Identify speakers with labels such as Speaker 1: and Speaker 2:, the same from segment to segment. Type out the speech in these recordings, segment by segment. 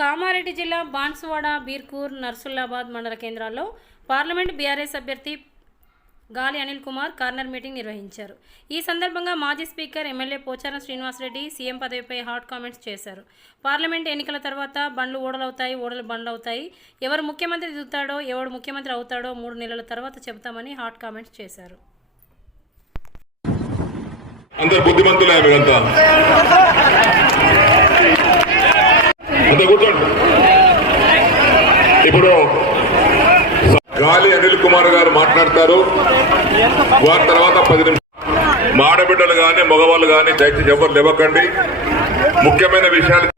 Speaker 1: కామారెడ్డి జిల్లా బాన్సువాడ బీర్కూర్ నర్సుల్లాబాద్ మండల కేంద్రాల్లో పార్లమెంట్ బీఆర్ఎస్ అభ్యర్థి గాలి అనిల్ కుమార్ కార్నర్ మీటింగ్ నిర్వహించారు. ఈ సందర్భంగా మాజీ speaker MLA Pocharam Srinivasa Reddy CM పదవిపై hot comments చేశారు. పార్లమెంట్ ఎన్నికల తర్వాత బండ్లు ఓడలవుతాయి ఓడలు బండ్లు అవుతాయి ఎవరు ముఖ్యమంత్రి దిగుతాడో ఎవడు ముఖ్యమంత్రి అవుతాడో మూడు నెలల తర్వాత చెబుతామని హాట్ కామెంట్స్ చేశారు.
Speaker 2: అందరు బుద్ధిమంతులే మీరంతా కూర్చోండి ఇప్పుడు గాలి అనిల్ కుమార్ గారు మాట్లాడతారు. వారి తర్వాత పది నిమిషాలు. మా ఆడబిడ్డలు కానీ మగవాళ్ళు కానీ దయచేసి ఎవరు లేవకండి. ముఖ్యమైన విషయాలు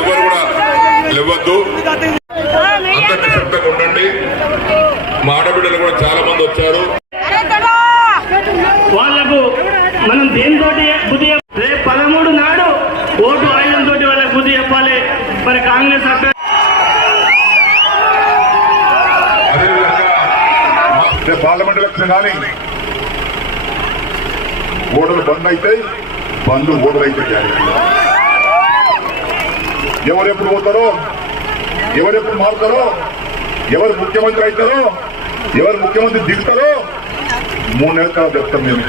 Speaker 2: ఎవరు కూడా లేవద్దు. అందరు నిశ్శబ్దంగా ఉండండి. మా ఆడబిడ్డలు కూడా చాలా మంది వచ్చారు.
Speaker 3: వాళ్ళకు మనం దేనితోటి బుద్ధి మరి కాంగ్రెస్ అభ్యర్థి
Speaker 2: పార్లమెంట్ ఎలక్షన్ కానీ ఓడలు బంద్ అయితే బంద్ ఓడలు అయితే ఎవరెప్పుడు పోతారో ఎవరెప్పుడు మారుతారో ఎవరు ముఖ్యమంత్రి అవుతారో ఎవరు ముఖ్యమంత్రి దిగుతారో మూడు నెలల తర్వాత చెప్తాం మేము.